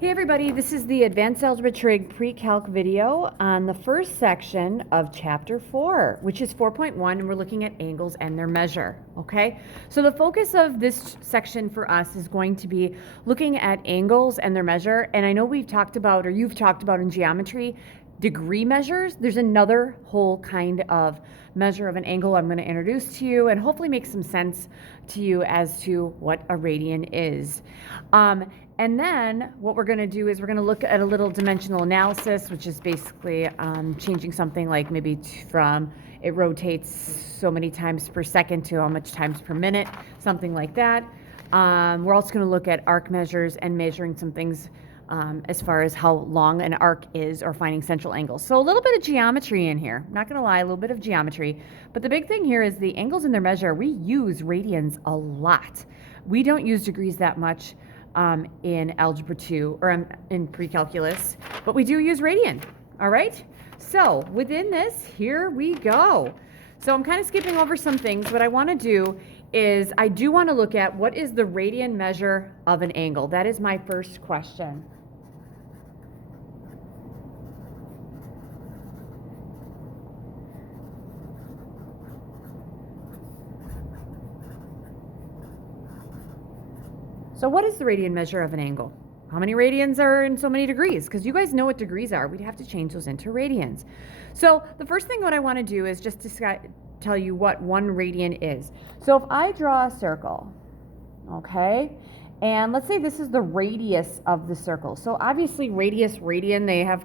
Hey everybody, this is the Advanced Algebra Trig Pre-Calc video on the first section of Chapter 4, which is 4.1, and we're looking at angles and their measure, okay? So the focus of this section for us is going to be looking at angles and their measure, and I know we've talked about, or you've talked about in geometry, degree measures. There's another whole kind of measure of an angle I'm going to introduce to you and hopefully make some sense to you as to what a radian is. And then what we're going to do is we're going to look at a little dimensional analysis, which is basically changing something like maybe from it rotates so many times per second to how much times per minute, something like that. We're also going to look at arc measures and measuring some things as far as how long an arc is or finding central angles. So a little bit of geometry in here. Not going to lie, a little bit of geometry. But the big thing here is the angles and their measure. We use radians a lot. We don't use degrees that much in Algebra 2 or in pre-calculus, but we do use radian. All right? So within this, here we go. So I'm kind of skipping over some things. What I want to do is I do want to look at what is the radian measure of an angle. That is my first question. So what is the radian measure of an angle? How many radians are in so many degrees? Because you guys know what degrees are. We'd have to change those into radians. So the first thing what I want to do is just to tell you what 1 radian is. So if I draw a circle, okay, and let's say this is the radius of the circle. So obviously radius, radian, they have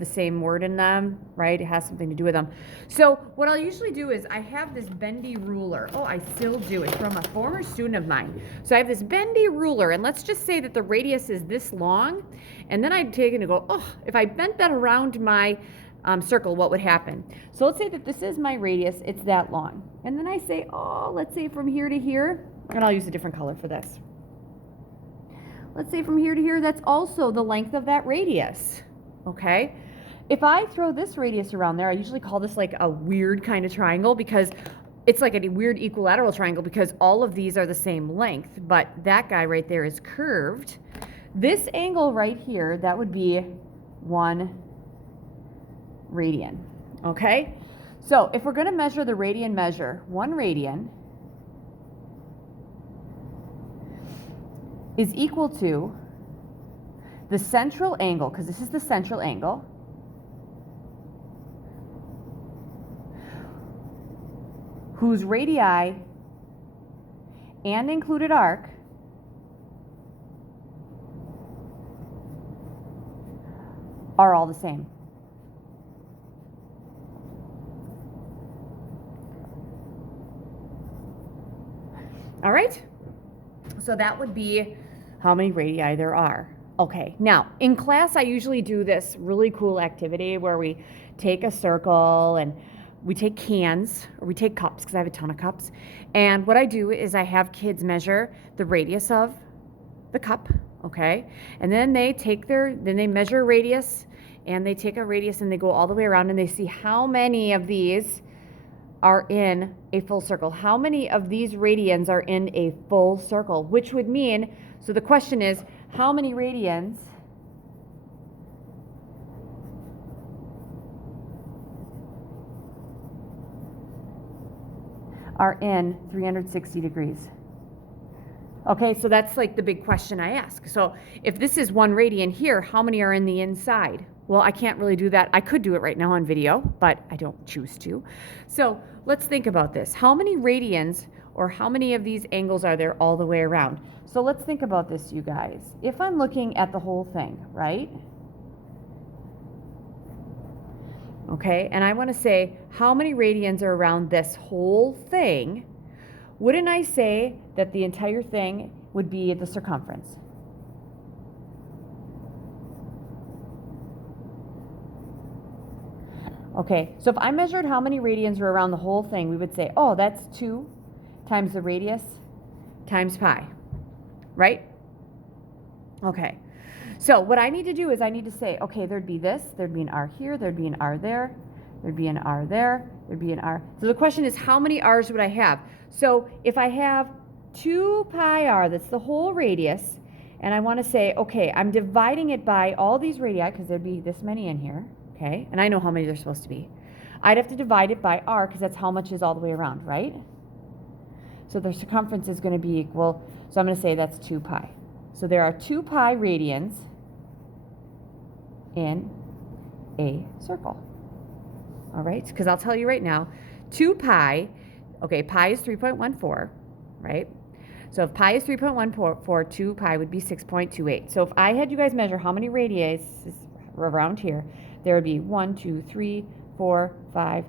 the same word in them, right? It has something to do with them. So what I'll usually do is I have this bendy ruler. Oh, I still do. It's from a former student of mine. So I have this bendy ruler, and let's just say that the radius is this long, and then I'd take it and go, oh, if I bent that around my circle, what would happen? So let's say that this is my radius, it's that long. And then I say, oh, let's say from here to here, and I'll use a different color for this. Let's say from here to here, that's also the length of that radius, okay? If I throw this radius around there, I usually call this like a weird kind of triangle because it's like a weird equilateral triangle because all of these are the same length, but that guy right there is curved. This angle right here, that would be 1 radian, okay? So if we're going to measure the radian measure, 1 radian is equal to the central angle, because this is the central angle, whose radii and included arc are all the same. All right? So that would be how many radii there are. Okay, now in class I usually do this really cool activity where we take a circle and we take cans, or we take cups, because I have a ton of cups. And what I do is I have kids measure the radius of the cup, okay? And then they they measure a radius, and they take a radius and they go all the way around and they see how many of these are in a full circle. How many of these radians are in a full circle? Which would mean, so the question is, how many radians are in 360 degrees? Okay, so that's like the big question I ask. So if this is 1 radian here, how many are in the inside? Well, I can't really do that. I could do it right now on video, but I don't choose to. So let's think about this. How many radians or how many of these angles are there all the way around? So let's think about this, you guys. If I'm looking at the whole thing, right? Okay, and I want to say how many radians are around this whole thing, wouldn't I say that the entire thing would be the circumference? Okay, so if I measured how many radians were around the whole thing, we would say, oh, that's 2 times the radius times pi, right? Okay, so what I need to do is I need to say, okay, there'd be this, there'd be an R here, there'd be an R there, there'd be an R there, there'd be an R. So the question is, how many R's would I have? So if I have 2 pi r, that's the whole radius, And I want to say, okay, I'm dividing it by all these radii, because there'd be this many in here, okay? And I know how many there's supposed to be. I'd have to divide it by r, because that's how much is all the way around, right? So the circumference is going to be equal, so I'm going to say that's 2 pi. So there are 2 pi radians in a circle. All right, because I'll tell you right now, 2 pi, okay, pi is 3.14, right? So if pi is 3.14, 2 pi would be 6.28. So if I had you guys measure how many radii around here, there would be 1, 2, 3, 4, 5,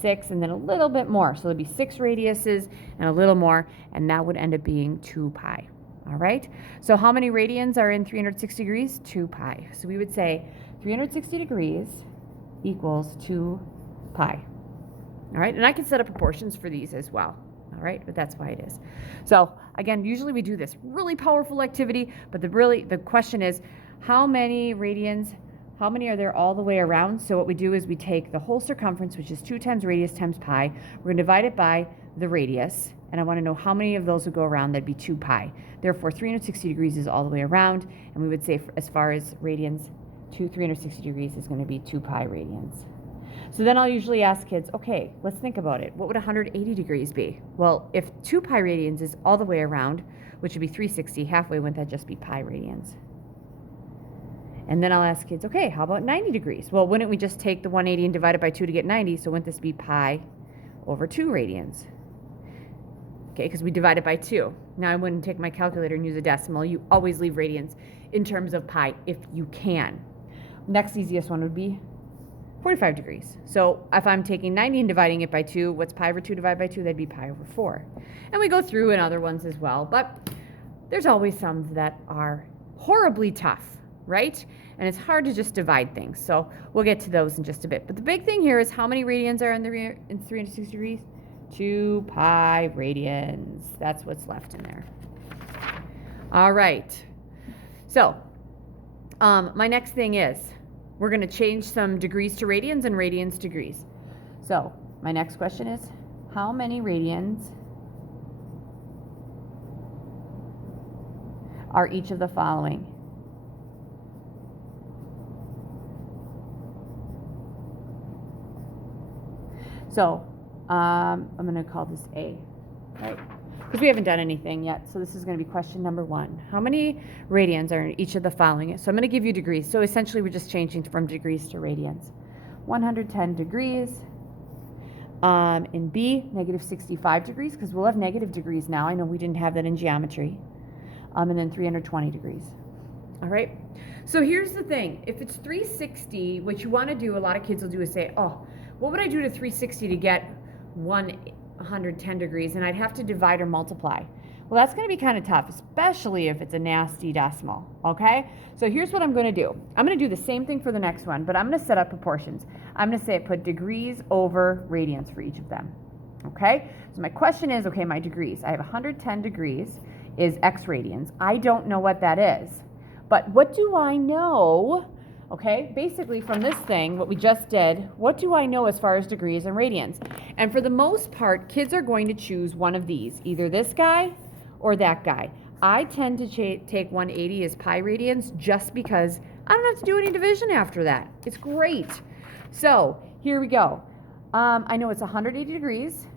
6, and then a little bit more. So there'd be 6 radiuses and a little more, and that would end up being 2 pi. All right, so how many radians are in 360 degrees? 2 pi. So we would say 360 degrees equals 2 pi. All right, and I can set up proportions for these as well. All right, but that's why it is. So again, usually we do this really powerful activity, but the question is, how many radians, how many are there all the way around? So what we do is we take the whole circumference, which is 2 times radius times pi. We're going to divide it by the radius, and I want to know how many of those would go around. That'd be 2 pi. Therefore, 360 degrees is all the way around, and we would say as far as radians, 360 degrees is going to be 2 pi radians. So then I'll usually ask kids, okay, let's think about it. What would 180 degrees be? Well, if 2 pi radians is all the way around, which would be 360, halfway, wouldn't that just be pi radians? And then I'll ask kids, okay, how about 90 degrees? Well, wouldn't we just take the 180 and divide it by 2 to get 90? So wouldn't this be pi over 2 radians? Okay, because we divide it by 2. Now I wouldn't take my calculator and use a decimal. You always leave radians in terms of pi if you can. Next easiest one would be 45 degrees. So if I'm taking 90 and dividing it by 2, what's pi over 2 divided by 2? That'd be pi over 4. And we go through in other ones as well, but there's always some that are horribly tough, right? And it's hard to just divide things. So we'll get to those in just a bit. But the big thing here is how many radians are in 360 degrees? 2 pi radians. That's what's left in there. All right. So my next thing is, we're going to change some degrees to radians and radians to degrees. So my next question is, how many radians are each of the following? So I'm going to call this A, right? Because we haven't done anything yet. So this is going to be question number 1. How many radians are in each of the following? So I'm going to give you degrees. So essentially we're just changing from degrees to radians. 110 degrees. In B, negative 65 degrees, because we'll have negative degrees now. I know we didn't have that in geometry. And then 320 degrees. All right. So here's the thing. If it's 360, what you want to do, a lot of kids will do is say, oh, what would I do to 360 to get 110 degrees? And I'd have to divide or multiply. Well, that's going to be kind of tough, especially if it's a nasty decimal, okay? So here's what I'm going to do. I'm going to do the same thing for the next one, but I'm going to set up proportions. I'm going to say put degrees over radians for each of them, okay? So my question is, okay, my degrees. I have 110 degrees is x radians. I don't know what that is, but what do I know? Okay, basically from this thing, what we just did, what do I know as far as degrees and radians? And for the most part, kids are going to choose one of these, either this guy or that guy. I tend to take 180 as pi radians just because I don't have to do any division after that. It's great. So here we go. I know it's 180 degrees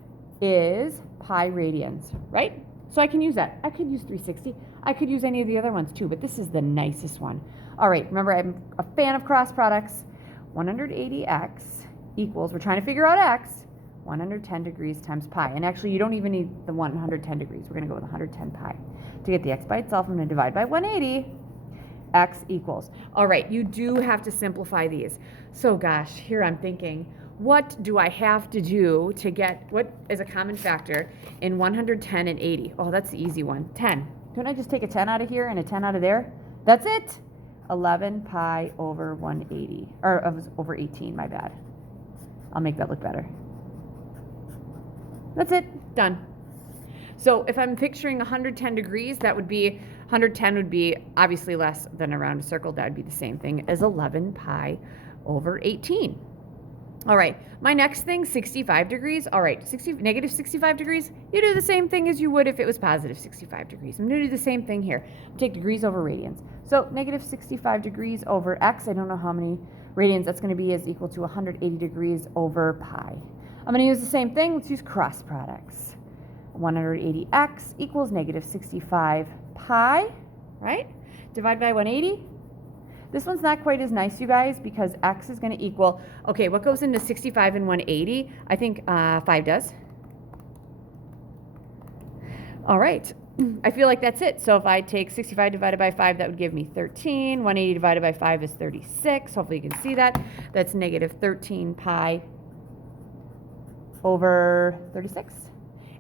is pi radians, right? So I can use that. I could use 360. I could use any of the other ones too, but this is the nicest one. All right, remember I'm a fan of cross products. 180x equals, we're trying to figure out x, 110 degrees times pi. And actually, you don't even need the 110 degrees. We're going to go with 110 pi. To get the x by itself, I'm going to divide by 180. X equals. All right, you do have to simplify these. So gosh, here I'm thinking, what do I have to do to get, what is a common factor in 110 and 80? Oh, that's the easy one, 10. Don't I just take a 10 out of here and a 10 out of there? That's it. 11 pi over 180, or over 18, my bad. I'll make that look better. That's it, done. So if I'm picturing 110 degrees, that would be, 110 would be obviously less than around a circle. That would be the same thing as 11 pi over 18. All right, my next thing, 65 degrees. All right, negative 65 degrees, you do the same thing as you would if it was positive 65 degrees. I'm gonna do the same thing here. Take degrees over radians. So negative 65 degrees over x, I don't know how many radians that's gonna be, is equal to 180 degrees over pi. I'm gonna use the same thing, let's use cross products. 180x equals negative 65 pi, right? Divide by 180. This one's not quite as nice, you guys, because x is going to equal, okay, what goes into 65 and 180? I think 5 does. All right, I feel like that's it. So if I take 65 divided by 5, that would give me 13. 180 divided by 5 is 36. Hopefully you can see that. That's negative 13 pi over 36.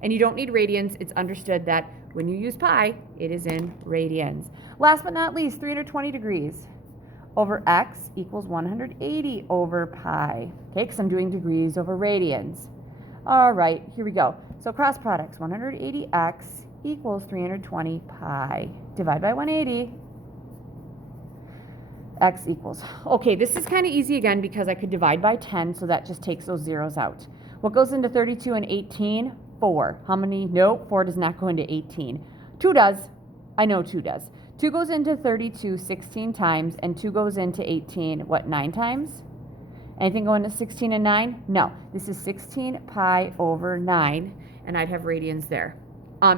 And you don't need radians. It's understood that when you use pi, it is in radians. Last but not least, 320 degrees over x equals 180 over pi. Okay, because I'm doing degrees over radians. All right, here we go. So cross products, 180x equals 320 pi. Divide by 180. X equals. Okay, this is kind of easy again because I could divide by 10, so that just takes those zeros out. What goes into 32 and 18? 4. How many? No, 4 does not go into 18. 2 does. I know 2 does. 2 goes into 32 16 times, and 2 goes into 18, what, 9 times? Anything going to 16 and 9? No. This is 16 pi over 9, and I'd have radians there.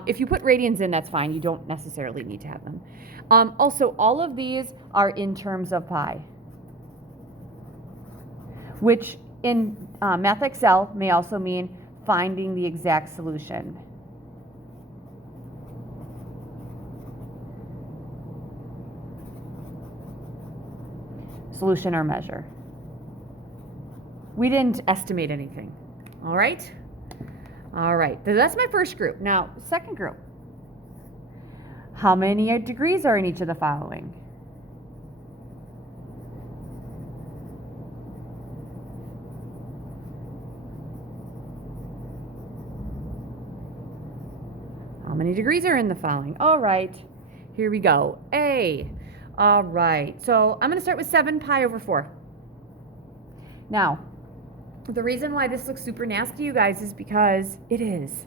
If you put radians in, that's fine. You don't necessarily need to have them. Also, all of these are in terms of pi, which in Math Excel may also mean finding the exact solution. Solution or measure. We didn't estimate anything. All right? All right. So that's my first group. Now, second group. How many degrees are in each of the following? How many degrees are in the following? All right. Here we go. A. All right. So I'm going to start with 7 pi over 4. Now, the reason why this looks super nasty, you guys, is because it is.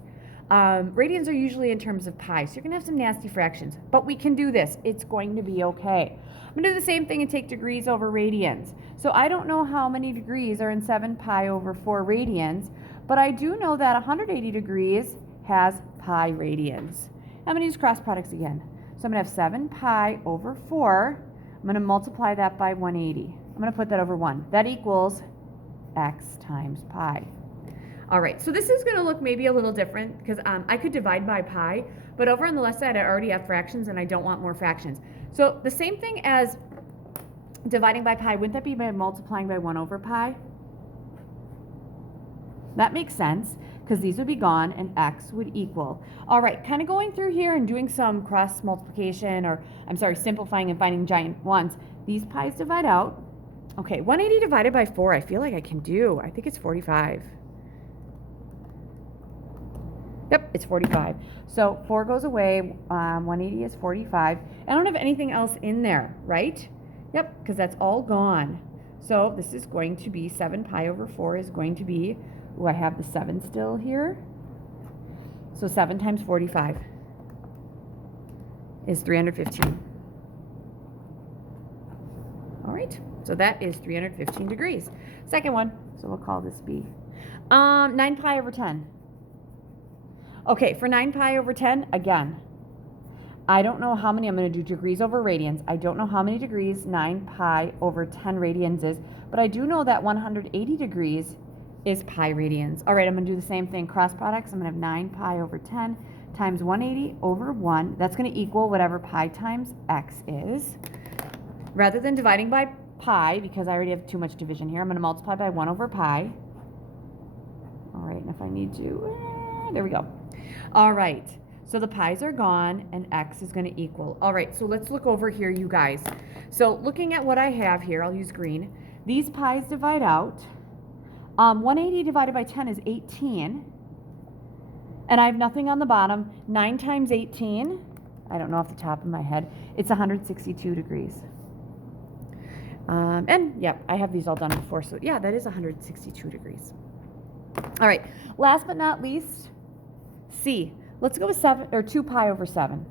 Radians are usually in terms of pi, so you're going to have some nasty fractions. But we can do this. It's going to be okay. I'm going to do the same thing and take degrees over radians. So I don't know how many degrees are in 7 pi over 4 radians, but I do know that 180 degrees has pi radians. I'm going to use cross products again. So I'm going to have 7 pi over 4. I'm going to multiply that by 180. I'm going to put that over 1. That equals x times pi. All right, so this is going to look maybe a little different because I could divide by pi, but over on the left side I already have fractions and I don't want more fractions. So the same thing as dividing by pi, wouldn't that be by multiplying by 1 over pi? That makes sense because these would be gone and x would equal. All right, kind of going through here and doing some cross multiplication, or I'm sorry, simplifying and finding giant ones. These pi's divide out. Okay, 180 divided by 4, I feel like I can do. I think it's 45. Yep, it's 45. So 4 goes away, 180 is 45. I don't have anything else in there, right? Yep, because that's all gone. So this is going to be 7 pi over 4 is going to be, ooh, I have the 7 still here. So 7 times 45 is 315. All right, so that is 315 degrees. Second one, so we'll call this B. 9 pi over 10. Okay, for 9 pi over 10, again, I don't know how many, I'm going to do degrees over radians. I don't know how many degrees 9 pi over 10 radians is, but I do know that 180 degrees is pi radians. All right, I'm going to do the same thing. Cross products, I'm going to have 9 pi over 10 times 180 over 1. That's going to equal whatever pi times x is. Rather than dividing by pi, because I already have too much division here, I'm going to multiply by 1 over pi. All right, and if I need to, there we go. All right, so the pi's are gone and x is going to equal. All right, so let's look over here, you guys. So looking at what I have here, I'll use green. These pi's divide out. 180 divided by 10 is 18. And I have nothing on the bottom. 9 times 18, I don't know off the top of my head, it's 162 degrees. And yeah, I have these all done before. So yeah, that is 162 degrees. All right, last but not least, C. Let's go with 7 or 2 pi over 7.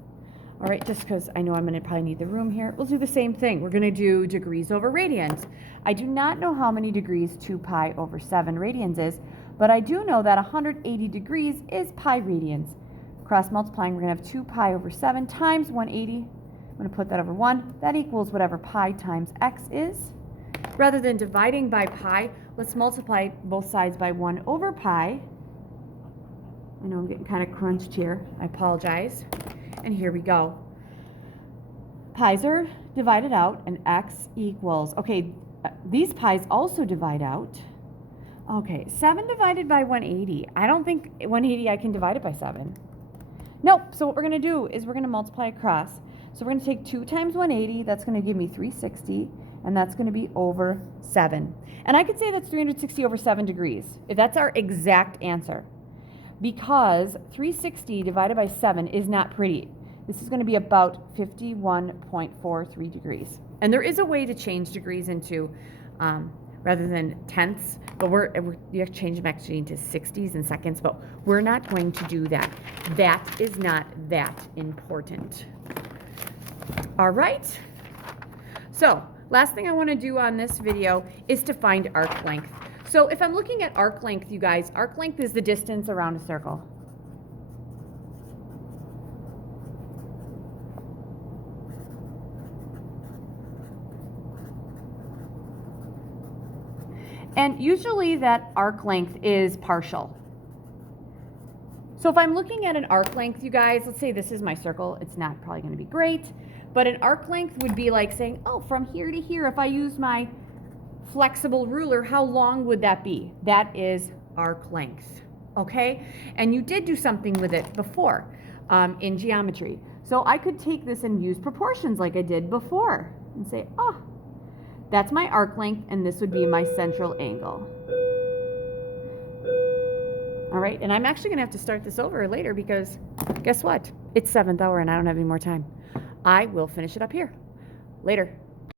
All right, just because I know I'm going to probably need the room here, we'll do the same thing. We're going to do degrees over radians. I do not know how many degrees 2 pi over 7 radians is, but I do know that 180 degrees is pi radians. Cross multiplying, we're going to have 2 pi over 7 times 180. I'm going to put that over 1. That equals whatever pi times x is. Rather than dividing by pi, let's multiply both sides by 1 over pi. I know I'm getting kind of crunched here. I apologize. And here we go. Pi's are divided out, and x equals, okay, these pi's also divide out. Okay, 7 divided by 180. I don't think 180 I can divide it by 7. Nope, so what we're going to do is we're going to multiply across. So we're going to take 2 times 180, that's going to give me 360, and that's going to be over 7. And I could say that's 360 over 7 degrees, if that's our exact answer. Because 360 divided by 7 is not pretty. This is going to be about 51.43 degrees. And there is a way to change degrees into, rather than tenths, but you have to change them actually into 60s and seconds, but we're not going to do that. That is not that important. All right. So last thing I want to do on this video is to find arc length. So if I'm looking at arc length, you guys, arc length is the distance around a circle. And usually that arc length is partial. So if I'm looking at an arc length, you guys, let's say this is my circle. It's not probably going to be great, but an arc length would be like saying, oh, from here to here, if I use my flexible ruler, how long would that be? That is arc length, okay? And you did do something with it before in geometry. So I could take this and use proportions like I did before and say, oh, that's my arc length, and this would be my central angle. All right, and I'm actually gonna have to start this over later because guess what? It's 7th hour and I don't have any more time. I will finish it up here. Later.